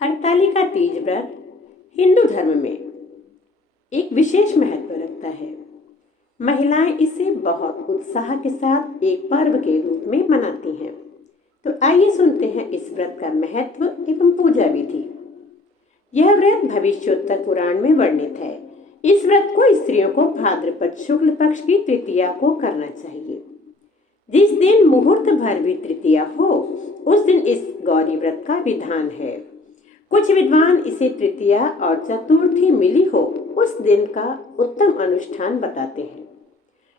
हरतालिका तीज व्रत हिंदू धर्म में एक विशेष महत्व रखता है। महिलाएं इसे बहुत उत्साह के साथ एक पर्व के रूप में मनाती हैं। तो आइए सुनते हैं इस व्रत का महत्व एवं पूजा विधि। यह व्रत भविष्योत्तर पुराण में वर्णित है। इस व्रत को स्त्रियों को भाद्रपद शुक्ल पक्ष की तृतीया को करना चाहिए। जिस दिन मुहूर्त भर भी तृतीया हो, उस दिन इस गौरी व्रत का विधान है। कुछ विद्वान इसे तृतीया और चतुर्थी मिली हो उस दिन का उत्तम अनुष्ठान बताते हैं।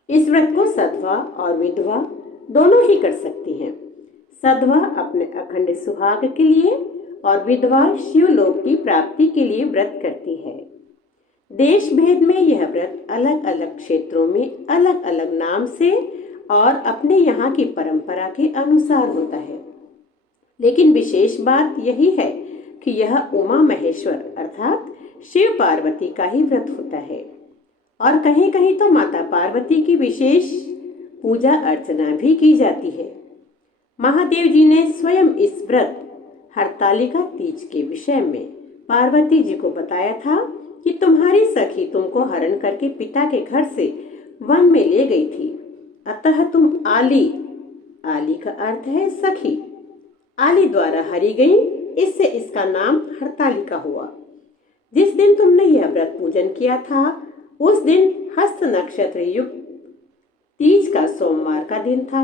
इस व्रत को सधवा और विधवा दोनों ही कर सकती हैं। सधवा अपने अखंड सुहाग के लिए और विधवा शिवलोक की प्राप्ति के लिए व्रत करती है। देश भेद में यह व्रत अलग अलग क्षेत्रों में अलग अलग नाम से और अपने यहाँ की परंपरा के अनुसार होता है, लेकिन विशेष बात यही है कि यह उमा महेश्वर अर्थात शिव पार्वती का ही व्रत होता है और कहीं कहीं तो माता पार्वती की विशेष पूजा अर्चना भी की जाती है। महादेव जी ने स्वयं इस व्रत हरतालिका तीज के विषय में पार्वती जी को बताया था कि तुम्हारी सखी तुमको हरण करके पिता के घर से वन में ले गई थी, अतः तुम आली का अर्थ है सखी, आली द्वारा हरी गई, इससे इसका नाम हरतालिका हुआ। जिस दिन तुमने यह व्रत पूजन किया था उस दिन हस्त नक्षत्र युक्त तीज का सोमवार का दिन था,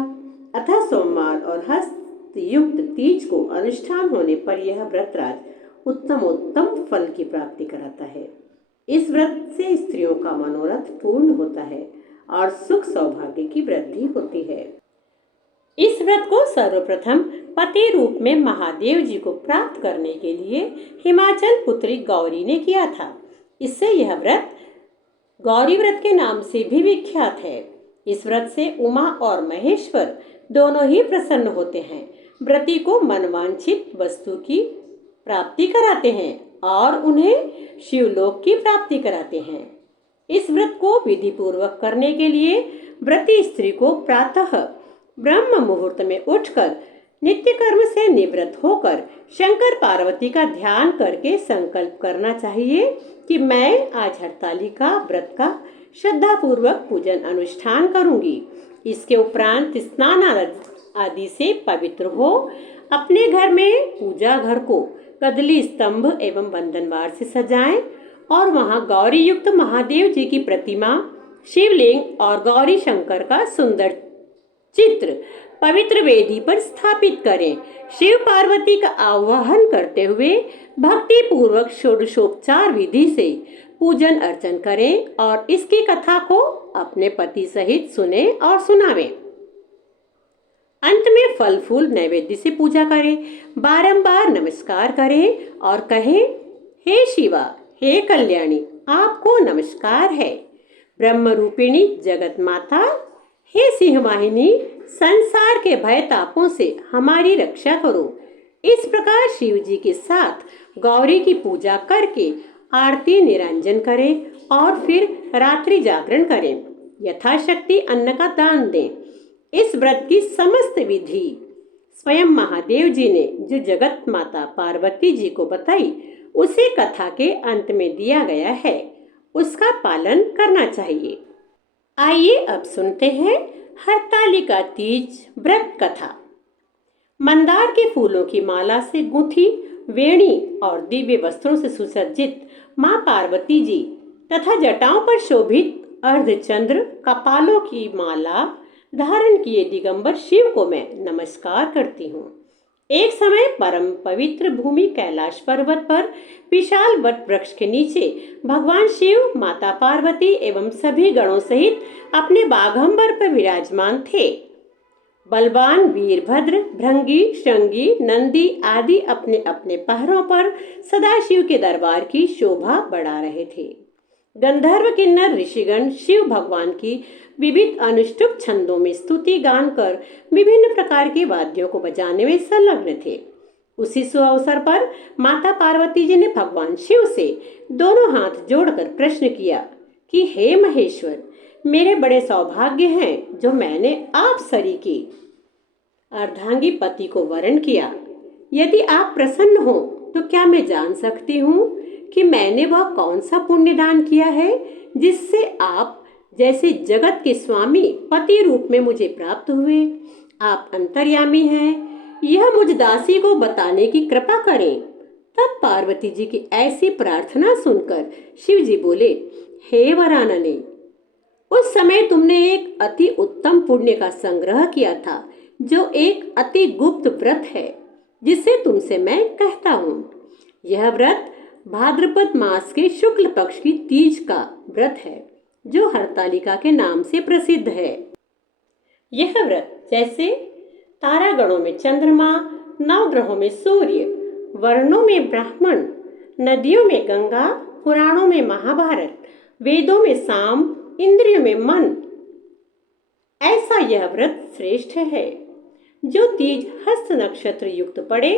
अतः सोमवार और हस्त युक्त तीज को अनुष्ठान होने पर यह व्रतराज उत्तम फल की प्राप्ति कराता है। इस व्रत से स्त्रियों का मनोरथ पूर्ण होता है और सुख सौभाग्य की वृद्धि होती है। इस व्रत को सर्वप्रथम पति रूप में महादेव जी को प्राप्त करने के लिए हिमाचल पुत्री गौरी ने किया था। इससे यह व्रत गौरी व्रत के नाम से भी विख्यात है। इस व्रत से उमा और महेश्वर दोनों ही प्रसन्न होते हैं। व्रती को मनवांछित वस्तु की प्राप्ति कराते हैं और उन्हें शिवलोक की प्राप्ति कराते हैं। इस व्रत को विधि पूर्वक करने के लिए व्रती स्त्री को प्रातः ब्रह्म मुहूर्त में उठकर नित्य कर्म से निवृत्त होकर शंकर पार्वती का ध्यान करके संकल्प करना चाहिए कि मैं आज हरतालिका व्रत का श्रद्धा पूर्वक पूजन अनुष्ठान करूंगी। इसके उपरांत स्नान आदि से पवित्र हो अपने घर में पूजा घर को कदली स्तंभ एवं बंधनवार से सजाएं और वहां गौरी युक्त महादेव जी की प्रतिमा, शिवलिंग और गौरी शंकर का सुंदर चित्र पवित्र वेदी पर स्थापित करें। शिव पार्वती का आवाहन करते हुए भक्ति पूर्वक षोडशोपचार विधि से पूजन अर्चन करें और इसकी कथा को अपने पति सहित सुने और सुनावें। अंत में फल फूल नैवेद्य से पूजा करें, बारंबार नमस्कार करें और कहें, हे शिवा, हे कल्याणी, आपको नमस्कार है। ब्रह्म रूपिणी जगत माता, हे सिंह वाहिनी, संसार के भय तापों से हमारी रक्षा करो। इस प्रकार शिव जी के साथ गौरी की पूजा करके आरती निरंजन करें और फिर रात्रि जागरण करें। यथाशक्ति अन्न का दान दें। इस व्रत की समस्त विधि स्वयं महादेव जी ने जो जगत माता पार्वती जी को बताई उसे कथा के अंत में दिया गया है, उसका पालन करना चाहिए। आइए अब सुनते हैं हरतालिका तीज व्रत कथा। मंदार के फूलों की माला से गूंथी वेणी और दिव्य वस्त्रों से सुसज्जित मां पार्वती जी तथा जटाओं पर शोभित अर्धचंद्र कपालों की माला धारण किए दिगंबर शिव को मैं नमस्कार करती हूँ। एक समय परम पवित्र भूमि कैलाश पर्वत पर विशाल वट वृक्ष के नीचे भगवान शिव, माता पार्वती एवं सभी गणों सहित अपने बाघंबर पर विराजमान थे। बलवान वीरभद्र, भृंगी, श्रृंगी, नंदी आदि अपने अपने पहरों पर सदाशिव के दरबार की शोभा बढ़ा रहे थे। गंधर्व किन्नर ऋषिगण शिव भगवान की विविध अनुष्टुप छंदों में स्तुति गान कर विभिन्न प्रकार के वाद्यों को बजाने में संलग्न थे। उसी सुअवसर पर माता पार्वती जी ने भगवान शिव से दोनों हाथ जोड़कर प्रश्न किया कि हे महेश्वर, मेरे बड़े सौभाग्य हैं जो मैंने आप सरी की अर्धांगी पति को वरण किया। यदि आप प्रसन्न हो तो क्या मैं जान सकती हूँ कि मैंने वह कौन सा पुण्य दान किया है जिससे आप जैसे जगत के स्वामी पति रूप में मुझे प्राप्त हुए? आप अंतर्यामी हैं, यह मुझ दासी को बताने की कृपा करें। तब पार्वती जी की ऐसी प्रार्थना सुनकर शिव जी बोले, हे वरानने, उस समय तुमने एक अति उत्तम पुण्य का संग्रह किया था, जो एक अति गुप्त व्रत है, जिसे तुमसे मैं कहता हूँ। यह व्रत भाद्रपद मास के शुक्ल पक्ष की तीज का व्रत है, जो हरतालिका के नाम से प्रसिद्ध है। यह व्रत जैसे तारागणों में चंद्रमा, नवग्रहों में सूर्य, वर्णों में ब्राह्मण, नदियों में गंगा, पुराणों में महाभारत, वेदों में साम, इंद्रियों में मन, ऐसा यह व्रत श्रेष्ठ है। जो तीज हस्त नक्षत्र युक्त पड़े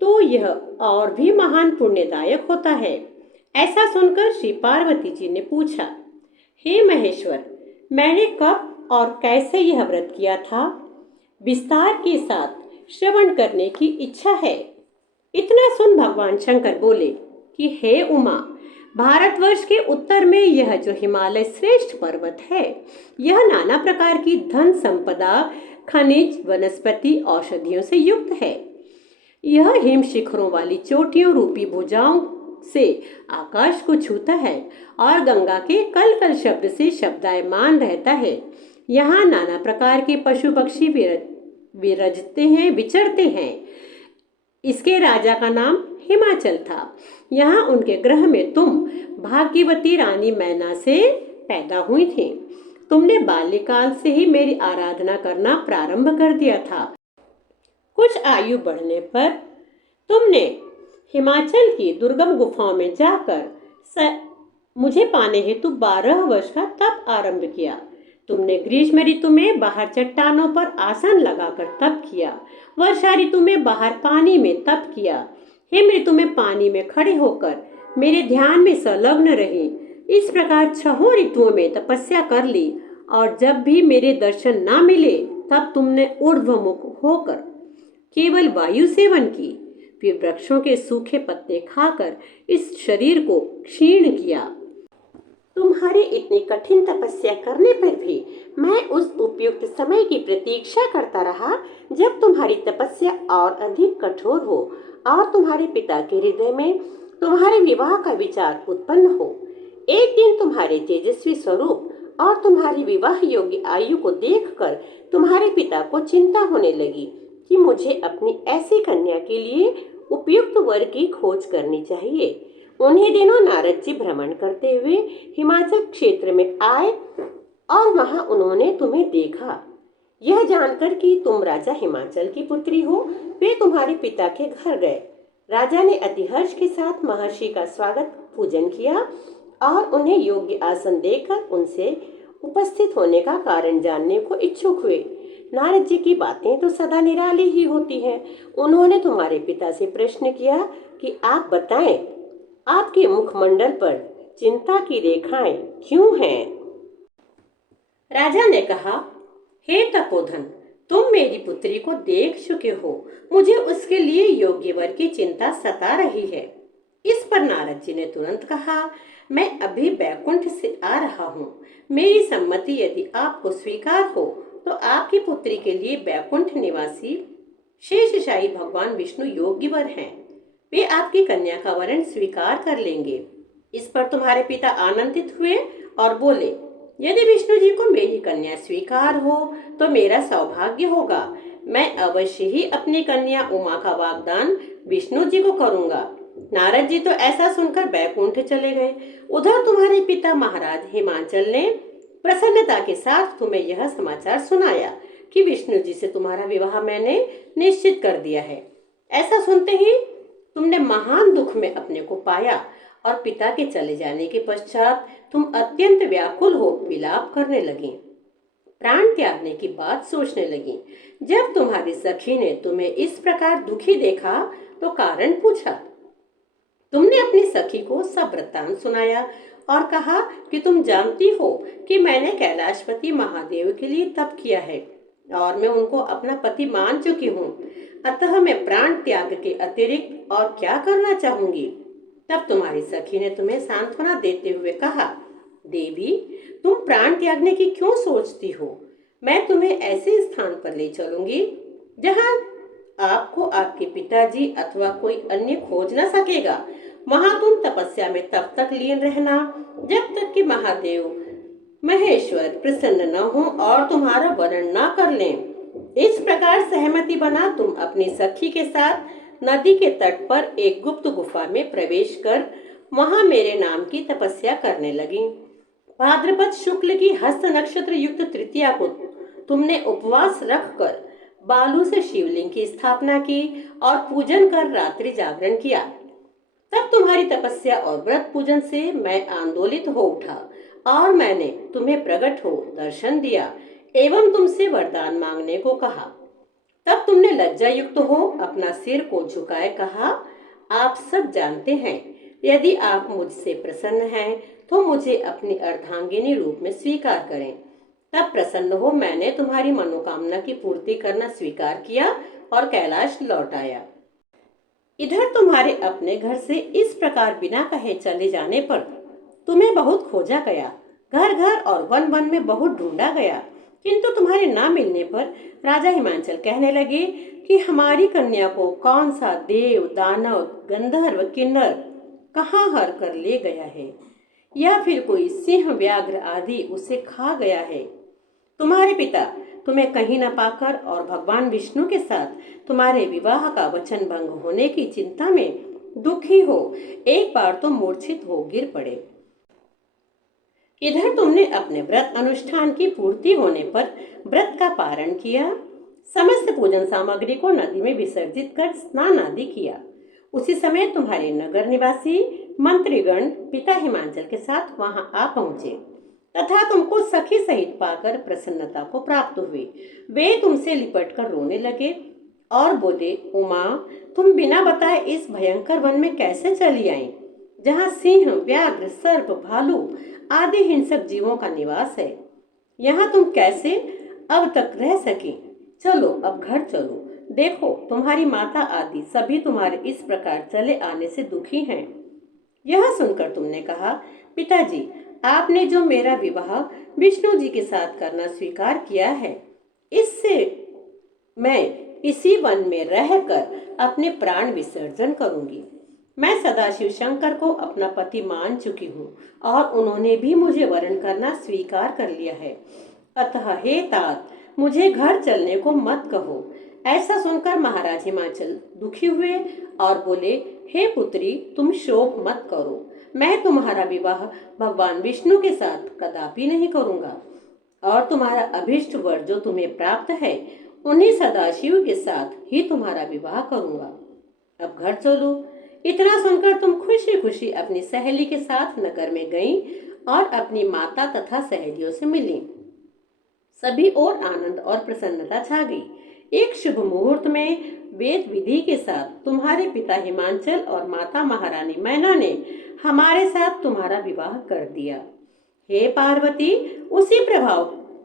तो यह और भी महान पुण्यदायक होता है। ऐसा सुनकर श्री पार्वती जी ने पूछा, हे महेश्वर, मैंने कब और कैसे यह व्रत किया था? विस्तार के साथ श्रवण करने की इच्छा है। इतना सुन भगवान शंकर बोले कि हे उमा, भारतवर्ष के उत्तर में यह जो हिमालय श्रेष्ठ पर्वत है, यह नाना प्रकार की धन संपदा, खनिज, वनस्पति, औषधियों से युक्त है। यह हिम शिखरों वाली चोटियों रूपी भुजाओं से आकाश को छूता है और गंगा के कल कल शब्द से शब्दायमान रहता है। यहाँ नाना प्रकार के पशु पक्षी विरजते हैं, विचरते हैं। इसके राजा का नाम हिमाचल था। यहाँ उनके ग्रह में तुम भाग्यवती रानी मैना से पैदा हुई थी। तुमने बाल्यकाल से ही मेरी आराधना करना प्रारंभ कर दिया था। कुछ आयु बढ़ने पर तुमने हिमाचल की दुर्गम गुफाओं में जाकर मुझे पाने हेतु 12 वर्ष का तप आरंभ किया। तुमने ग्रीष्म ऋतु में बाहर चट्टानों पर आसन लगाकर तप किया, वर्षा ऋतु में बाहर पानी में तप किया, हिम ऋतु में पानी में खड़े होकर मेरे ध्यान में संलग्न रही। इस प्रकार 6 ऋतुओं में तपस्या कर ली और जब भी मेरे दर्शन ना मिले तब तुमने ऊर्ध्वमुख होकर केवल वायु सेवन की, फिर वृक्षों के सूखे पत्ते खाकर इस शरीर को क्षीण किया। तुम्हारी इतनी कठिन तपस्या करने पर भी मैं उस उपयुक्त समय की प्रतीक्षा करता रहा जब तुम्हारी तपस्या और अधिक कठोर हो और तुम्हारे पिता के हृदय में तुम्हारे विवाह का विचार उत्पन्न हो। एक दिन तुम्हारे तेजस्वी स्वरूप और तुम्हारी विवाह योग्य आयु को देखकर तुम्हारे पिता को चिंता होने लगी कि मुझे अपनी ऐसी कन्या के लिए उपयुक्त वर की खोज करनी चाहिए। उन्हीं दिनों नारद जी भ्रमण करते हुए हिमाचल क्षेत्र में आए और वहां उन्होंने तुम्हें देखा। यह जानकर कि तुम राजा हिमाचल की पुत्री हो, वे तुम्हारे पिता के घर गए। राजा ने अति हर्ष के साथ महर्षि का स्वागत पूजन किया और उन्हें योग्य आसन देकर उनसे उपस्थित होने का कारण जानने को इच्छुक हुए। नारद जी की बातें तो सदा निराली ही होती हैं। उन्होंने तुम्हारे पिता से प्रश्न किया कि आप बताएं, आपके मुखमंडल पर चिंता की रेखाएं क्यों हैं? राजा ने कहा, हे तपोधन, तुम मेरी पुत्री को देख चुके हो, मुझे उसके लिए योग्य वर की चिंता सता रही है। इस पर नारद जी ने तुरंत कहा, मैं अभी बैकुंठ से आ रहा हूँ। मेरी सम्मति यदि आपको स्वीकार हो तो आपकी पुत्री के लिए बैकुंठ निवासी शेषशाही भगवान विष्णु योग्य वर हैं। वे आपकी कन्या का वरण स्वीकार कर लेंगे। इस पर तुम्हारे पिता आनंदित हुए और बोले, यदि विष्णु जी को मेरी कन्या स्वीकार हो तो मेरा सौभाग्य होगा। मैं अवश्य ही अपनी कन्या उमा का वाग्दान विष्णु जी को करूंगा। नारद जी तो ऐसा सुनकर बैकुंठ चले गए। उधर तुम्हारे पिता महाराज हिमाचल ने प्रसन्नता के साथ तुम्हें यह समाचार सुनाया कि विष्णु जी से तुम्हारा विवाह मैंने निश्चित कर दिया है। ऐसा सुनते ही तुमने महान दुख में अपने को पाया और पिता के चले जाने के पश्चात तुम अत्यंत व्याकुल हो विलाप करने लगी, प्राण त्यागने की बात सोचने लगी। जब तुम्हारी सखी ने तुम्हें इस प्रकार दुखी देखा तो कारण पूछा। तुमने अपनी सखी को सब वृत्तांत सुनाया और कहा कि तुम जानती हो कि मैंने कैलाशपति महादेव के लिए तप किया है। और मैं उनको अपना पति मान चुकी हूँ, अतः मैं प्राण त्याग के अतिरिक्त और क्या करना चाहूंगी। तब तुम्हारी सखी ने तुम्हें सांत्वना देते हुए कहा, देवी, तुम प्राण त्यागने की क्यों सोचती हो? मैं तुम्हें ऐसे स्थान पर ले चलूंगी जहाँ आपको आपके पिताजी अथवा कोई अन्य खोज न सकेगा। वहां तुम तपस्या में तब तक लीन रहना जब तक कि महादेव महेश्वर प्रसन्न न हो और तुम्हारा वरण न कर लें। इस प्रकार सहमति बना तुम अपनी सखी के साथ नदी के तट पर एक गुप्त गुफा में प्रवेश कर वहां मेरे नाम की तपस्या करने लगी। भाद्रपद शुक्ल की हस्त नक्षत्र युक्त तृतीया को तुमने उपवास रखकर बालू से शिवलिंग की स्थापना की और पूजन कर रात्रि जागरण किया। तब तुम्हारी तपस्या और व्रत पूजन से मैं आंदोलित हो उठा और मैंने तुम्हें प्रकट हो दर्शन दिया एवं तुमसे वरदान मांगने को कहा। तब तुमने लज्जा युक्त हो अपना सिर को झुकाए कहा, आप सब जानते हैं, यदि आप मुझसे प्रसन्न हैं तो मुझे अपनी अर्धांगिनी रूप में स्वीकार करें। तब प्रसन्न हो मैंने तुम्हारी मनोकामना की पूर्ति करना स्वीकार किया और कैलाश लौट आया। इधर तुम्हारे अपने घर से इस प्रकार बिना कहे चले जाने पर तुम्हें बहुत खोजा गया, घर घर और वन वन में बहुत ढूंढा गया, किंतु तुम्हारे ना मिलने पर राजा हिमांचल कहने लगे कि हमारी कन्या को कौन सा देव दानव गंधर्व किन्नर कहाँ हर कर ले गया है, या फिर कोई सिंह व्याघ्र आदि उसे खा गया है। तुम्हारे पिता तुम्हें कहीं न पाकर और भगवान विष्णु के साथ तुम्हारे विवाह का वचन भंग होने की चिंता में दुखी हो एक बार तो मूर्छित हो गिर पड़े। इधर तुमने अपने व्रत अनुष्ठान की पूर्ति होने पर व्रत का पारण किया, समस्त पूजन सामग्री को नदी में विसर्जित कर स्नान आदि किया। उसी समय तुम्हारे नगर निवासी मंत्रीगण पिता हिमांचल के साथ वहां आ पहुंचे तथा तुमको सखी सहित पाकर प्रसन्नता को प्राप्त हुई। वे तुमसे लिपट कर रोने लगे और बोले, उमा, तुम बिना बताए इस भयंकर वन में कैसे चली आई, जहाँ सिंह व्याघ्र सर्प भालू आदि हिंसक जीवों का निवास है। यहाँ तुम कैसे अब तक रह सकी? चलो अब घर चलो, देखो तुम्हारी माता आदि सभी तुम्हारे इस प्रकार चले आने से दुखी हैं। यह सुनकर तुमने कहा, पिताजी, आपने जो मेरा विवाह विष्णु जी के साथ करना स्वीकार किया है, इससे मैं इसी वन में रहकर अपने प्राण विसर्जन करूंगी। मैं सदाशिव शंकर को अपना पति मान चुकी हूँ और उन्होंने भी मुझे वरण करना स्वीकार कर लिया है। अतः हे तात, मुझे घर चलने को मत कहो। ऐसा सुनकर महाराज हिमाचल दुखी हुए और बोले, हे पुत्री, तुम शोक मत करो, मैं तुम्हारा विवाह भगवान विष्णु के साथ कदापि नहीं करूंगा और तुम्हारा अभिष्ट वर जो तुम्हें प्राप्त है उन्हीं सदाशिव के साथ ही तुम्हारा विवाह करूंगा। अब घर चलो। इतना सुनकर तुम खुशी खुशी अपनी सहेली के साथ नगर में गईं और अपनी माता तथा सहेलियों से मिली। सभी ओर आनंद और प्रसन्नता छा गई। एक शुभ मुहूर्त में वेद विधि के साथ तुम्हारे पिता हिमांचल और माता महारानी मैना ने हमारे साथ तुम्हारा विवाह कर दिया। हे पार्वती, उसी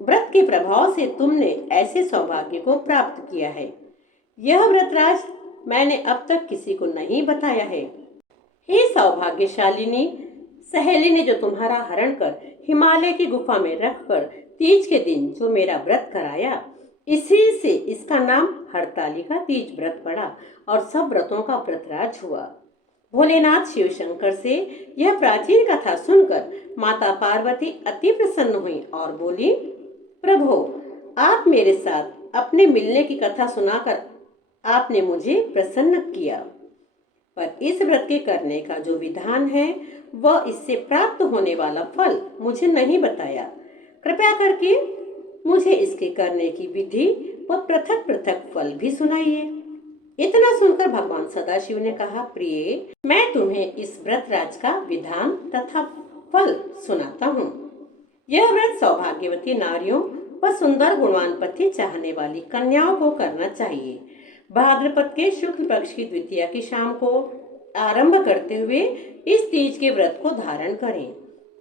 व्रत के प्रभाव से तुमने ऐसे सौभाग्य को प्राप्त किया है। यह व्रतराज मैंने अब तक किसी को नहीं बताया है। हे सौभाग्यशालिनी, सहेली ने जो तुम्हारा हरण कर हिमालय की गुफा में रखकर तीज के दिन जो मेरा व्रत कराया, इसी से इसका नाम हरतालिका तीज व्रत पड़ा और सब व्रतों का व्रतराज हुआ। भोलेनाथ शिव शंकर से यह प्राचीन कथा सुनकर माता पार्वती अति प्रसन्न हुई और बोली, प्रभु, आप मेरे साथ अपने मिलने की कथा सुनाकर आपने मुझे प्रसन्न किया, पर इस व्रत के करने का जो विधान है वह इससे प्राप्त होने वाला फल मुझे नहीं बताया। कृपया करके मुझे इसके करने की विधि व पृथक पृथक फल भी सुनाइए। इतना सुनकर भगवान सदाशिव ने कहा, प्रिय, मैं तुम्हें इस व्रतराज का विधान तथा फल सुनाता हूँ। यह व्रत सौभाग्यवती नारियों व सुंदर गुणवान पति चाहने वाली कन्याओं को करना चाहिए। भाद्रपद के शुक्ल पक्ष की द्वितीया की शाम को आरंभ करते हुए इस तीज के व्रत को धारण करें।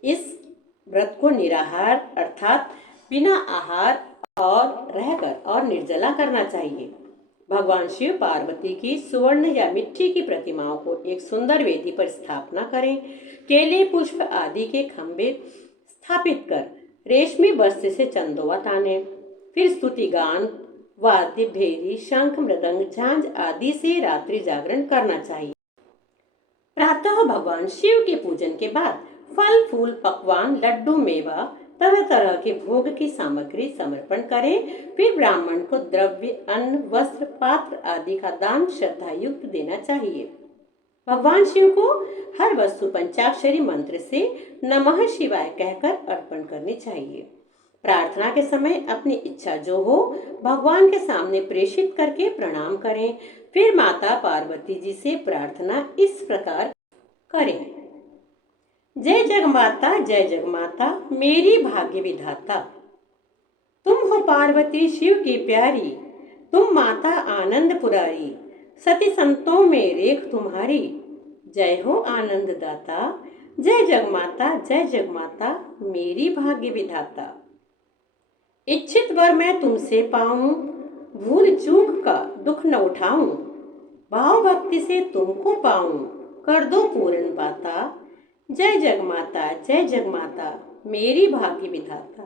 इस व्रत को निराहार अर्थात बिना आहार और रहकर और निर्जला करना चाहिए। भगवान शिव पार्वती की स्वर्ण या मिट्टी की प्रतिमाओं को एक सुंदर वेदी पर स्थापना करें। केले, पुष्प आदि के खंभे स्थापित कर रेशमी वस्त्र से चंदोवा ताने। फिर स्तुति गान, वाद्य, भेरी, शंख, मृदंग, झांझ आदि से रात्रि जागरण करना चाहिए। प्रातः भगवान शिव के पूजन के बाद फल, फूल, पकवान, लड्डू, मेवा, तरह तरह के भोग की सामग्री समर्पण करें। फिर ब्राह्मण को द्रव्य, अन्न, वस्त्र, पात्र आदि का दान श्रद्धा युक्त देना चाहिए। भगवान शिव को हर वस्तु पंचाक्षरी मंत्र से नमः शिवाय कहकर अर्पण करनी चाहिए। प्रार्थना के समय अपनी इच्छा जो हो भगवान के सामने प्रेषित करके प्रणाम करें। फिर माता पार्वती जी से प्रार्थना इस प्रकार करें। जय जगमाता, जय जगमाता, मेरी भाग्य विधाता। तुम हो पार्वती शिव की प्यारी, तुम माता आनंद पुरारी, सती संतों में रेख तुम्हारी। जय हो आनंद दाता, जय जगमाता, जय जगमाता, मेरी भाग्य विधाता। इच्छित वर मैं तुमसे पाऊं, भूल चूक का दुख न उठाऊं, भाव भक्ति से तुमको पाऊं, कर दो पूर्ण बाता। जय जगमाता, जय जगमाता, मेरी भाग्य विधाता।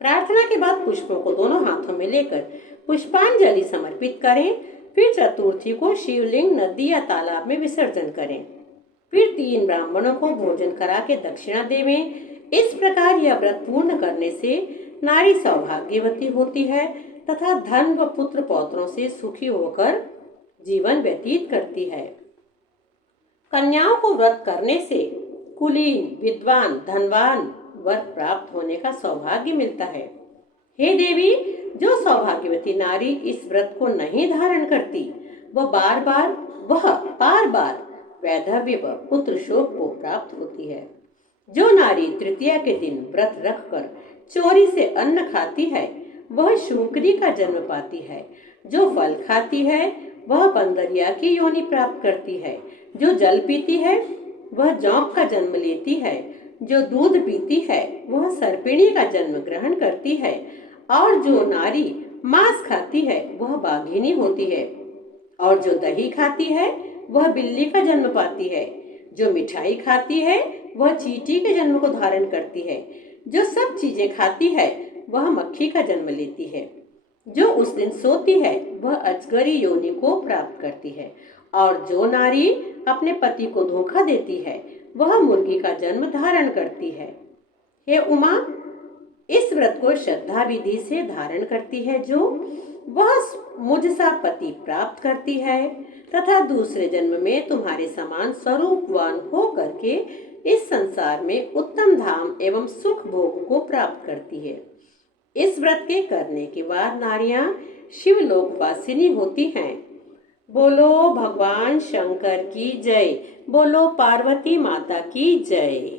प्रार्थना के बाद पुष्पों को दोनों हाथों में लेकर पुष्पांजलि समर्पित करें। फिर चतुर्थी को शिवलिंग, नदी या तालाब में विसर्जन करें। फिर 3 ब्राह्मणों को भोजन करा के दक्षिणा देवें। इस प्रकार यह व्रत पूर्ण करने से नारी सौभाग्यवती होती है तथा धन व पुत्र पौत्रों से सुखी होकर जीवन व्यतीत करती है। कन्याओं को व्रत करने से कुलीन, विद्वान, धनवान वर प्राप्त होने का सौभाग्य मिलता है। हे देवी, जो सौभाग्यवती नारी इस व्रत को नहीं धारण करती वह बार बार वैधव्य व पुत्र शोक को प्राप्त होती है। जो नारी तृतीया के दिन व्रत रखकर चोरी से अन्न खाती है वह शूकरी का जन्म पाती है। जो फल खाती है वह बंदरिया की योनि प्राप्त करती है। जो जल पीती है वह जौंक का जन्म लेती है। जो दूध पीती है वह सर्पिणी का जन्म ग्रहण करती है। और जो नारी मांस खाती है वह बाघिनी होती है। और जो दही खाती है वह बिल्ली का जन्म पाती है। जो मिठाई खाती है वह चींटी के जन्म को धारण करती है। जो सब चीजें खाती है वह मक्खी का जन्म लेती है। जो उस दिन सोती है वह अजगरी योनि को प्राप्त करती है। और जो नारी अपने पति को धोखा देती है वह मुर्गी का जन्म धारण करती है। हे उमा, इस व्रत को श्रद्धा विधि से धारण करती है जो वह मुझ सा पति प्राप्त करती है तथा दूसरे जन्म में तुम्हारे समान स्वरूपवान हो करके इस संसार में उत्तम धाम एवं सुख भोग को प्राप्त करती है। इस व्रत के करने के बाद नारियां शिवलोक वासिनी होती हैं। बोलो भगवान शंकर की जय, बोलो पार्वती माता की जय।